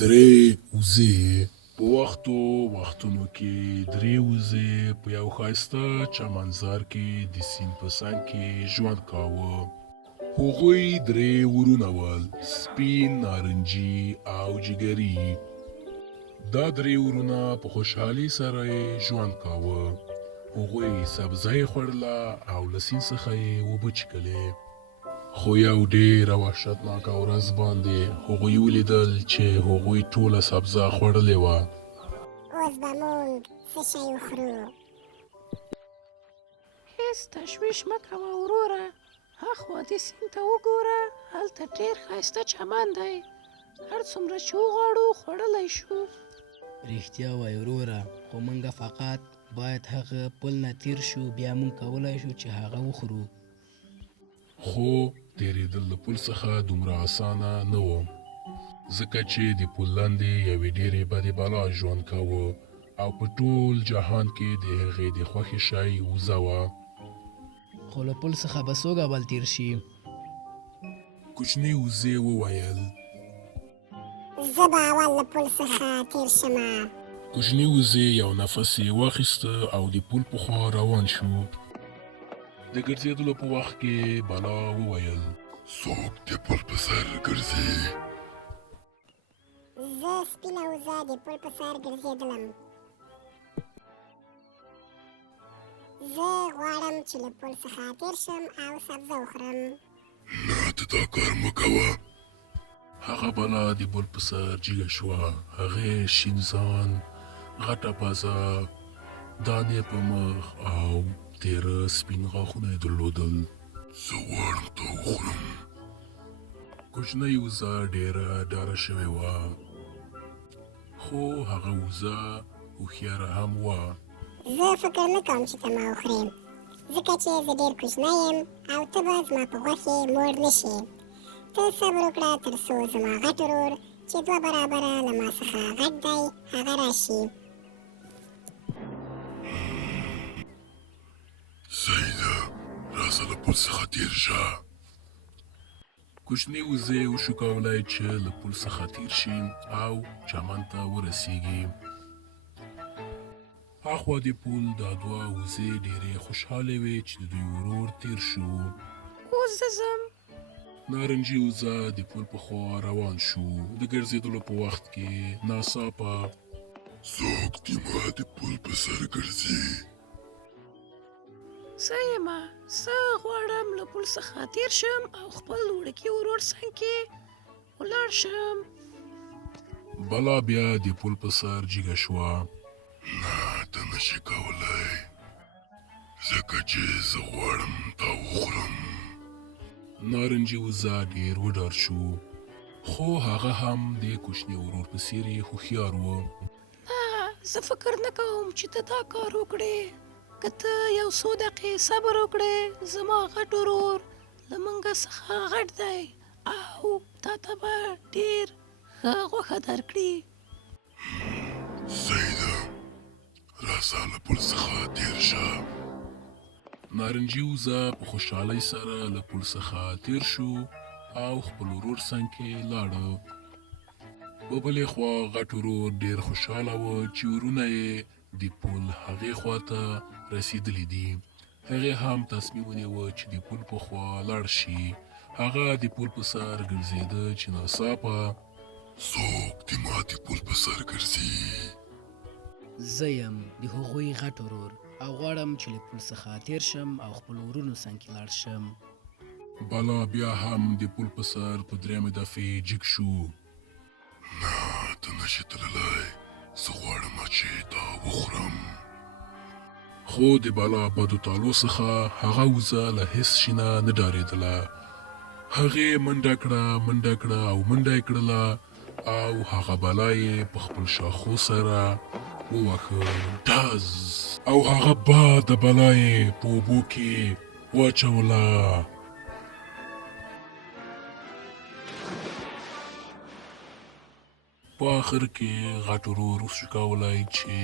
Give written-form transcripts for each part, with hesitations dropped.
درې وزې په وختونو کې درې وزې په یو ښایسته چمنزار کې د سیند په څنګ کې ژوند کاوه. هغوی درې ورونه ول، سپین، نارنجي او جګري. دا درې ورونه په خوشحالۍ سره ژوند کاوه. هغوی سبزۍ خوړله او له سیند څخه یې اوبه څښلې. خو یو ډېره وحشتناکه ورځ باندې هغوی ولیدل چې هغوی ټوله سبزه خوړلې وه. اوس به موږ څه شی وخورو؟ هېڅ تشویش مه کوه وروره، هاخوا دې سیند ته وګوره، هلته ډېر ښایسته چمن دی، هر څومره چې وغواړو خوړلی شو. رښتیا وایي وروره، خو موږ فقط باید هغه پل نه تیر شو، بیا موږ کولی شو چې هغه وخورو. خو تېرېدل د پل څخه دومره اسانه نه و، ځکه چې د پل لاندې یوې ډېرې بدې بلا ژوند کاوه او په ټول جهان کې د هغې د خوښې شی وزه وه. خو له پل څخه به څوک اول تیر شي؟ کوچنۍ وزې وویل. زه به اول له پل څخه تیر شمه. کوچنۍ وزې یو نفس یې واخیسته او د پل په خوا روان شو. د ګرځېدلو په وخت کې بلا وویل، څوک د پل په سر ګرځي؟ زه سپینه وزه د پل په سر ګرځېدلم. زه غواړم چې له پل څخه تیر شم او سبزه وخورم. نه، ته دا کار مه کوه. هغه بلا د پل په سر جګه شوه. هغې شین ځان، غټه پزه، دانې په مخ او تیره سپین غاښونه یې درلودل. زه غواړم ته وخورم. کوچنۍ وزه ډېره ډاره شوې وه، خو هغه وزه هوښیاره هم وه. زه فکر نه کوم چې ته ما وخورې، ځکه چې زه ډېر کوچنی یم او ته به زما په غوښې موړ نه شې. ته صبر وکړه تر څو زما غټ ورور چې 2 برابره له ما څخه غټ دی هغه راشي. صحیح ده، راسه له پل څخه تیر شه. کوچنۍ وزې وشو کولی چې له پل څخه تیر شي او چمن ته ورسیږي. هاخوا د پل دا 2 وزې ډېرې خوشحالې وې چې د دوی ورور تیر شو. اوس زه ځم. نارنجي وزه د پل په خوا روان شو. د ګرځېدلو په وخت کې ناڅاپه، څوک د ما د پل په سر ګرځي؟ زه یمه، زه غواړم له پل څخه تیر شم او خپل وړوکي ورور څنګ کې ولاړ شم. بلا بیا د پل په سر جګه شوه. نه، ته نشې کولی، ځکه چې زه غواړم تا وخورم. نارنجي وزه ډېر وډار شو، خو هغه هم د کوچني ورور په څېر یې هوښیار و. نه، زه فکر نه کوم چې ته دا کار وکړې. که ته یو څو دقیقې صبر وکړې، زما غټ ورور له موږ څخه غټ دی او تا ته به ډېر ښه غوښه درکړي. صحیح ده، راسه له پل څخه تیر شه. نارنجي وزه په خوشحالۍ سره له پل څخه تیر شو او خپل ورور څنګ کې لاړه. په بلې خوا غټ ورور ډېر خوشحاله و چې ورونه یې د پل هغې خواته رسېدلي دي. هغې هم تصمیم ونیوه چې د پل په خوا لاړ شي. هغه د پل په سر ګرځېده چې ناڅاپه، څوک د ما د پل په سر ګرځي؟ زه یم د هغوی غټ ورور او غواړم چې له پل څخه تیر شم او خپل ورونو څنګ کې لاړ شم. بلا بیا هم د پل په سر په 3مې دفعې جګ شو. نه، ته نشې تللی، زه غواړم چې تا وخورم. خو د بلا بدو تالو څخه هغه وزه له هېڅ شي نه ډارېدله. هغې منډه کړه او منډه یې کړله او هغه بلا یې په خپل شاخو سره ووهه، ډز، او هغه باد د بلا یې په اوبو کې واچوله. په آخر کې غټ ورور وشو کولی چې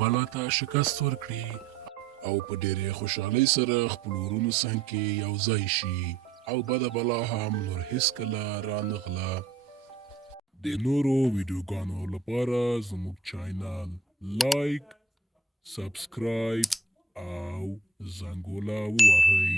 بلا ته شکست ورکړي او په ډېرې خوشحالۍ سره خپل ورونو څنګ کې یو ځای شي او بده بلا هم نور هیڅکله رانغله. د نورو ویډیوګانو لپاره زموږ چینل لایک، سبسکرایب او زنګوله ووهئ.